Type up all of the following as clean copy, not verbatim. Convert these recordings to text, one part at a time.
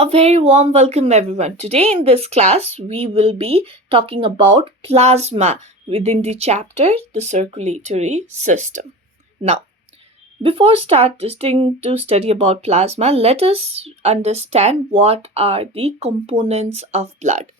A very warm welcome, everyone. Today, in this class, we will be talking about plasma within the chapter The Circulatory System. Now, before starting to study about plasma, let us understand what are the components of blood.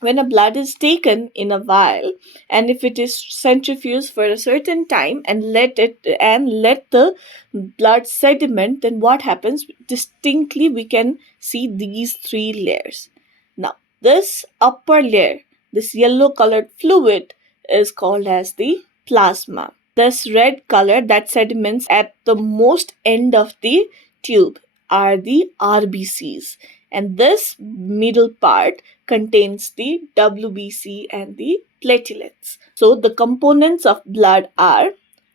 When a blood is taken in a vial, and if it is centrifuged for a certain time and let the blood sediment, then what happens? Distinctly we can see these three layers. Now this upper layer, this yellow colored fluid, is called as the plasma. This red color that sediments at the most end of the tube are the RBCs, and this middle part contains the WBC and the platelets. So the components of blood are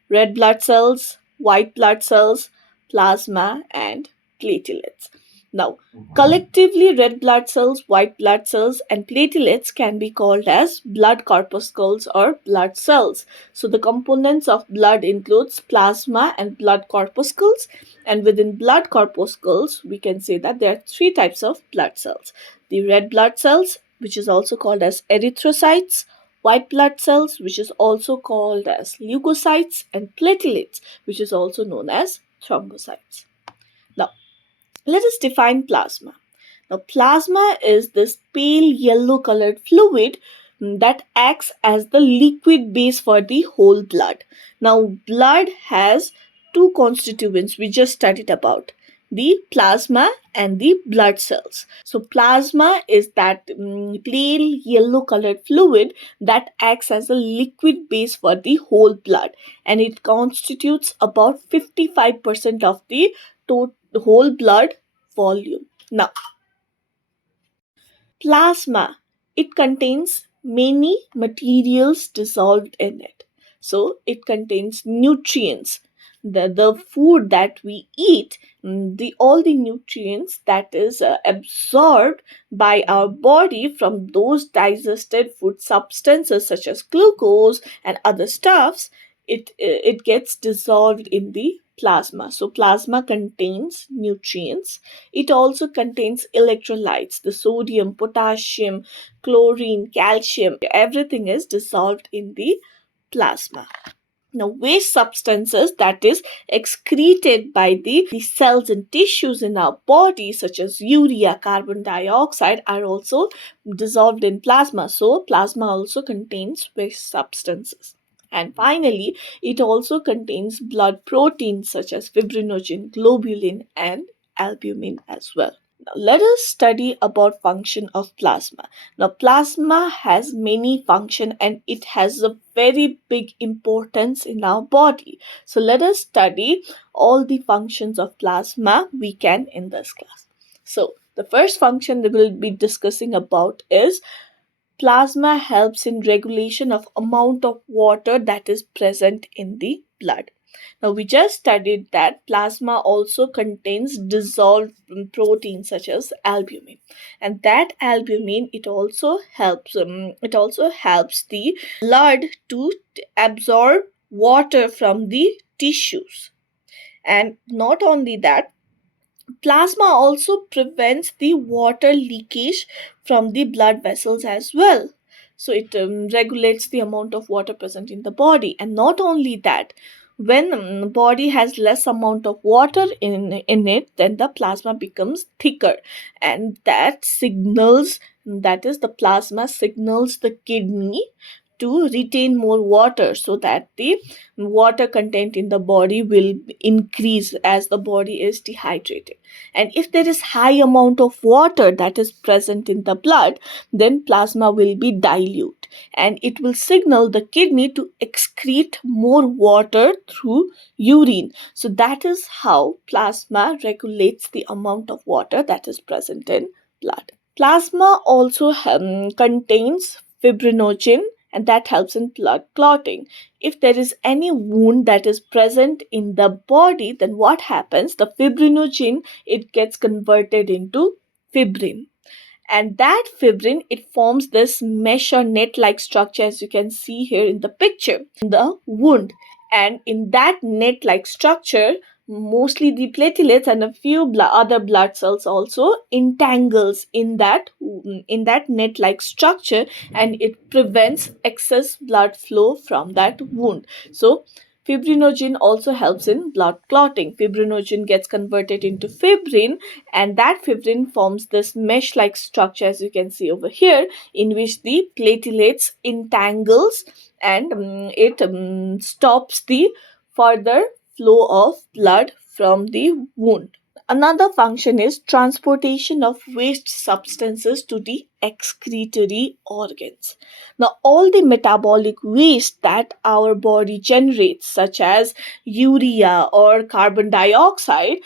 red blood cells, white blood cells, plasma, and platelets. Now, collectively, red blood cells, white blood cells, and platelets can be called as blood corpuscles or blood cells. So the components of blood includes plasma and blood corpuscles, and within blood corpuscles, we can say that there are three types of blood cells: the red blood cells, which is also called as erythrocytes, white blood cells, which is also called as leukocytes, and platelets, which is also known as thrombocytes. Now, let us define plasma. Now, plasma is this pale yellow colored fluid that acts as the liquid base for the whole blood. Now, blood has two constituents we just studied about: the plasma and the blood cells. So, plasma is that pale yellow colored fluid that acts as a liquid base for the whole blood, and it constitutes about 55% of the whole blood volume. Now, plasma, it contains many materials dissolved in it. So it contains nutrients. The food that we eat, the all the nutrients that is absorbed by our body from those digested food substances such as glucose and other stuffs, it gets dissolved in the plasma. So plasma contains nutrients. It also contains electrolytes: the sodium, potassium, chlorine, calcium. Everything is dissolved in the plasma. Now, waste substances that is excreted by the cells and tissues in our body, such as urea, carbon dioxide, are also dissolved in plasma. So, plasma also contains waste substances. And finally, it also contains blood proteins such as fibrinogen, globulin, and albumin as well. Now, let us study about function of plasma. Now, plasma has many function and it has a very big importance in our body. So, let us study all the functions of plasma we can in this class. So, the first function that we'll be discussing about is plasma helps in regulation of amount of water that is present in the blood. Now, we just studied that plasma also contains dissolved proteins such as albumin, and that albumin it also helps the blood to absorb water from the tissues. And not only that, plasma also prevents the water leakage from the blood vessels as well. So it regulates the amount of water present in the body. And not only that, when body has less amount of water in it, then the plasma becomes thicker, and that is the plasma signals the kidney to retain more water, so that the water content in the body will increase as the body is dehydrated. And if there is high amount of water that is present in the blood, then plasma will be dilute, and it will signal the kidney to excrete more water through urine. So that is how plasma regulates the amount of water that is present in blood. Plasma also contains fibrinogen, and that helps in blood clotting. If there is any wound that is present in the body, then what happens? The fibrinogen, it gets converted into fibrin, and that fibrin, it forms this mesh or net like structure, as you can see here in the picture, in the wound. And in that net like structure, mostly the platelets and a few other blood cells also entangles in that net like structure, and it prevents excess blood flow from that wound. So fibrinogen also helps in blood clotting. Fibrinogen gets converted into fibrin, and that fibrin forms this mesh like structure, as you can see over here, in which the platelets entangles, and it stops the further flow of blood from the wound. Another function is transportation of waste substances to the excretory organs. Now, all the metabolic waste that our body generates, such as urea or carbon dioxide,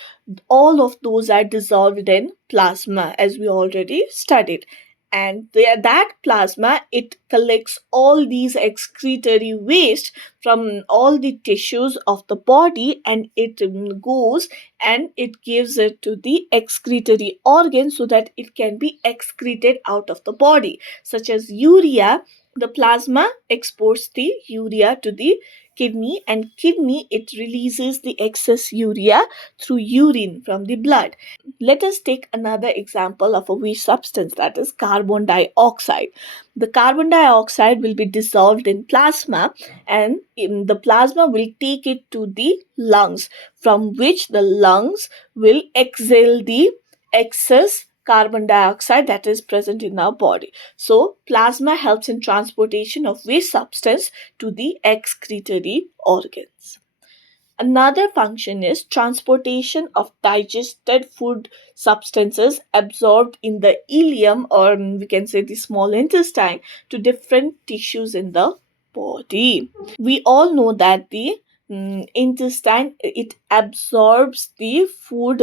all of those are dissolved in plasma, as we already studied. And that plasma, it collects all these excretory waste from all the tissues of the body, and it goes and it gives it to the excretory organ so that it can be excreted out of the body, such as urea. The plasma exports the urea to the kidney, and kidney, it releases the excess urea through urine from the blood. Let us take another example of a waste substance, that is carbon dioxide. The carbon dioxide will be dissolved in plasma, and the plasma will take it to the lungs, from which the lungs will exhale the excess carbon dioxide that is present in our body. So plasma helps in transportation of waste substance to the excretory organs. Another function is transportation of digested food substances absorbed in the ileum, or we can say the small intestine, to different tissues in the body. We all know that the intestine, it absorbs the food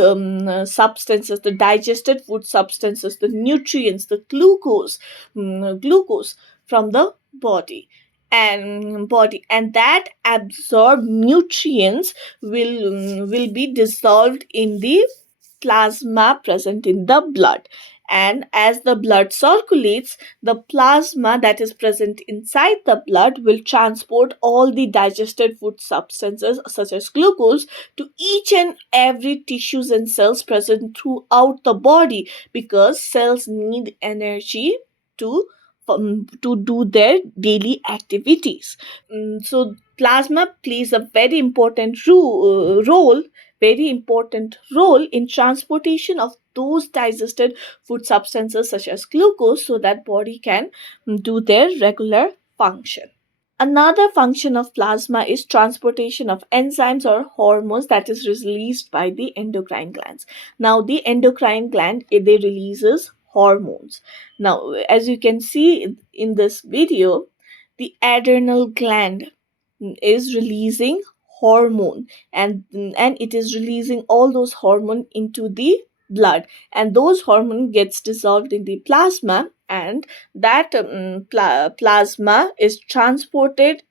substances, the digested food substances, the nutrients, the glucose from the body, and that absorbed nutrients will be dissolved in the plasma present in the blood. And as the blood circulates, the plasma that is present inside the blood will transport all the digested food substances such as glucose to each and every tissues and cells present throughout the body, because cells need energy to do their daily activities. So plasma plays a very important role in transportation of those digested food substances such as glucose, so that body can do their regular function. Another function of plasma is transportation of enzymes or hormones that is released by the endocrine glands. Now, the endocrine gland, they releases hormones. Now, as you can see in this video, the adrenal gland is releasing hormone, and it is releasing all those hormone into the blood, and those hormone gets dissolved in the plasma, and that plasma is transported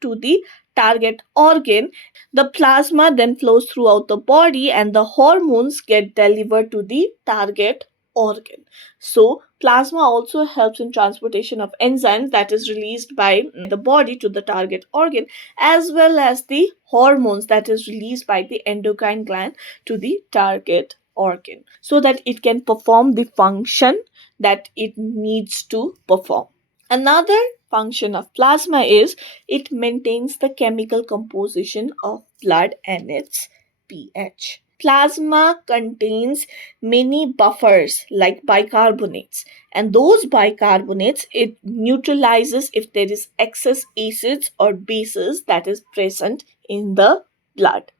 to the target organ. The plasma then flows throughout the body, and the hormones get delivered to the target organ. So plasma also helps in transportation of enzymes that is released by the body to the target organ, as well as the hormones that is released by the endocrine gland to the target organ, so that it can perform the function that it needs to perform. Another function of plasma is it maintains the chemical composition of blood and its pH. Plasma contains many buffers like bicarbonates, and those bicarbonates, it neutralizes if there is excess acids or bases that is present in the blood.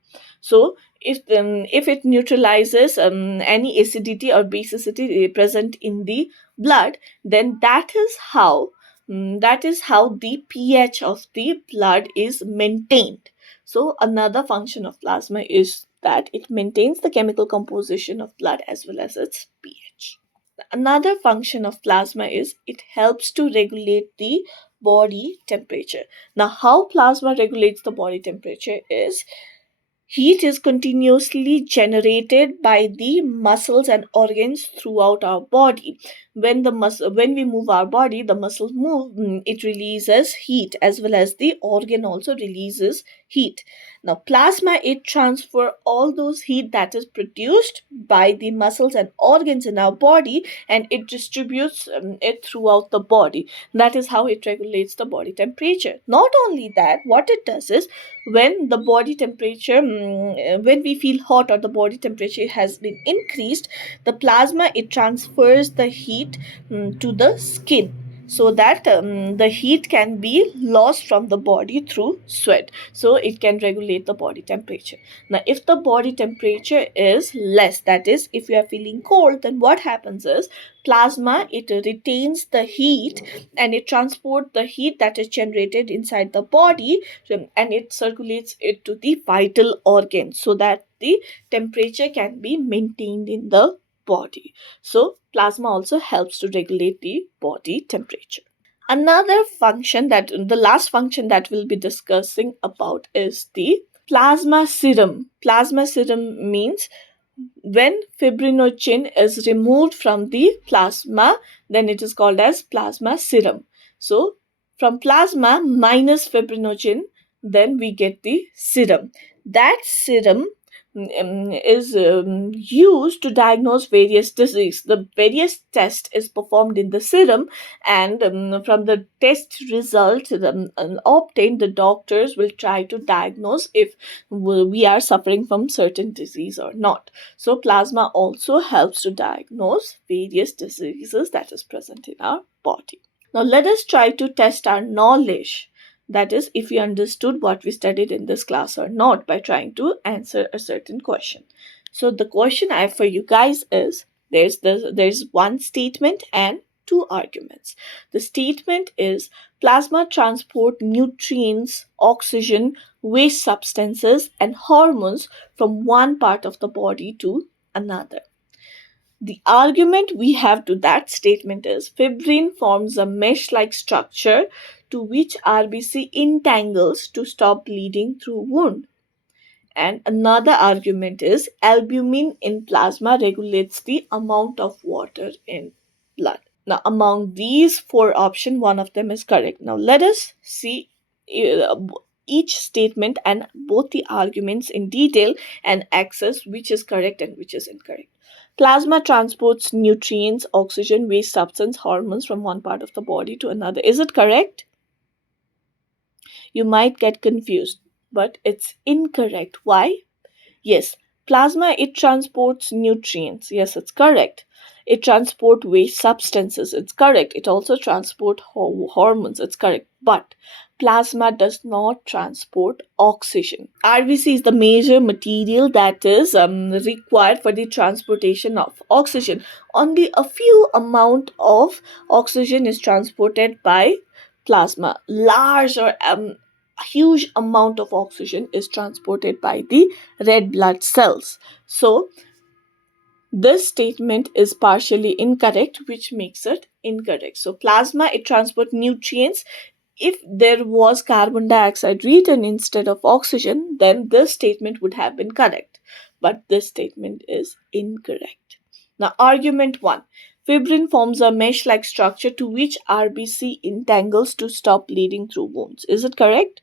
So if it neutralizes any acidity or basicity present in the blood, then that is how the pH of the blood is maintained. So another function of plasma is that it maintains the chemical composition of blood as well as its pH. Another function of plasma is it helps to regulate the body temperature. Now, how plasma regulates the body temperature is heat is continuously generated by the muscles and organs throughout our body. When we move our body, the muscles move, it releases heat, as well as the organ also releases heat. Now, plasma, it transfer all those heat that is produced by the muscles and organs in our body, and it distributes it throughout the body. That is how it regulates the body temperature. Not only that, what it does is, when the body temperature, when we feel hot or the body temperature has been increased, the plasma, it transfers the heat to the skin, so that the heat can be lost from the body through sweat, so it can regulate the body temperature. Now, if the body temperature is less, that is, if you are feeling cold, then what happens is, plasma, it retains the heat and it transports the heat that is generated inside the body, and it circulates it to the vital organs, so that the temperature can be maintained in the body. So, plasma also helps to regulate the body temperature. Another function, that the last function that we'll be discussing about, is the plasma serum. Plasma serum means when fibrinogen is removed from the plasma, then it is called as plasma serum. So, from plasma minus fibrinogen, then we get the serum. That serum is used to diagnose various disease. The various test is performed in the serum, and from the test result obtained, the doctors will try to diagnose if we are suffering from certain disease or not. So, plasma also helps to diagnose various diseases that is present in our body. Now, let us try to test our knowledge. That is, if we understood what we studied in this class or not, by trying to answer a certain question. So, the question I have for you guys is, there's one statement and two arguments. The statement is, plasma transport nutrients, oxygen, waste substances, and hormones from one part of the body to another. The argument we have to that statement is, fibrin forms a mesh-like structure to which RBC entangles to stop bleeding through wound. And another argument is, albumin in plasma regulates the amount of water in blood. Now, among these four options, one of them is correct. Now, let us see uh, each statement and both the arguments in detail and access which is correct and which is incorrect. Plasma transports nutrients, oxygen, waste substance, hormones from one part of the body to another. Is it correct? You might get confused, but it's incorrect. Why? Yes, plasma, it transports nutrients. Yes, it's correct. It transports waste substances. It's correct. It also transports hormones. It's correct. But plasma does not transport oxygen. RBC is the major material that is required for the transportation of oxygen. Only a few amount of oxygen is transported by plasma. Large or a huge amount of oxygen is transported by the red blood cells. So, this statement is partially incorrect, which makes it incorrect. So, plasma, it transports nutrients. If there was carbon dioxide written instead of oxygen, then this statement would have been correct. But this statement is incorrect. Now, argument 1. Fibrin forms a mesh-like structure to which RBC entangles to stop bleeding through wounds. Is it correct?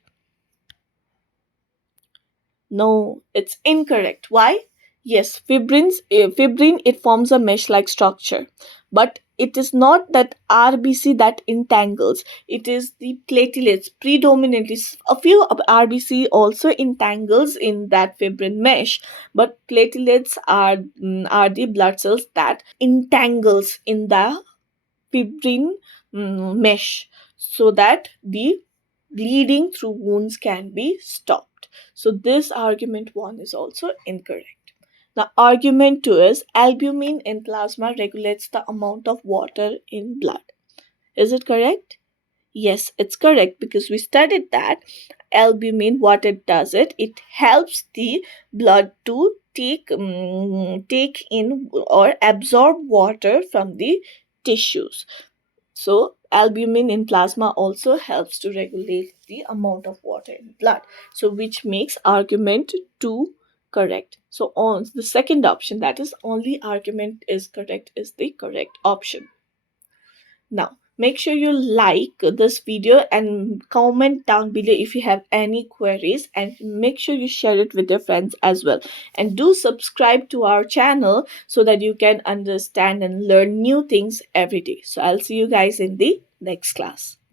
No, it's incorrect. Why? Yes, fibrin, it forms a mesh-like structure, but it is not that RBC that entangles. It is the platelets predominantly. A few of RBC also entangles in that fibrin mesh, but platelets are the blood cells that entangles in the fibrin mesh, so that the bleeding through wounds can be stopped. So this argument 1 is also incorrect. Now, argument 2 is, albumin in plasma regulates the amount of water in blood. Is it correct? Yes, it's correct, because we studied that albumin, what it does, it helps the blood to take in or absorb water from the tissues. So, albumin in plasma also helps to regulate the amount of water in blood. So, which makes argument 2 correct. So, on the second option, that is only argument is correct, is the correct option. Now, Make sure you like this video and comment down below if you have any queries, and make sure you share it with your friends as well. And do subscribe to our channel so that you can understand and learn new things every day. So I'll see you guys in the next class.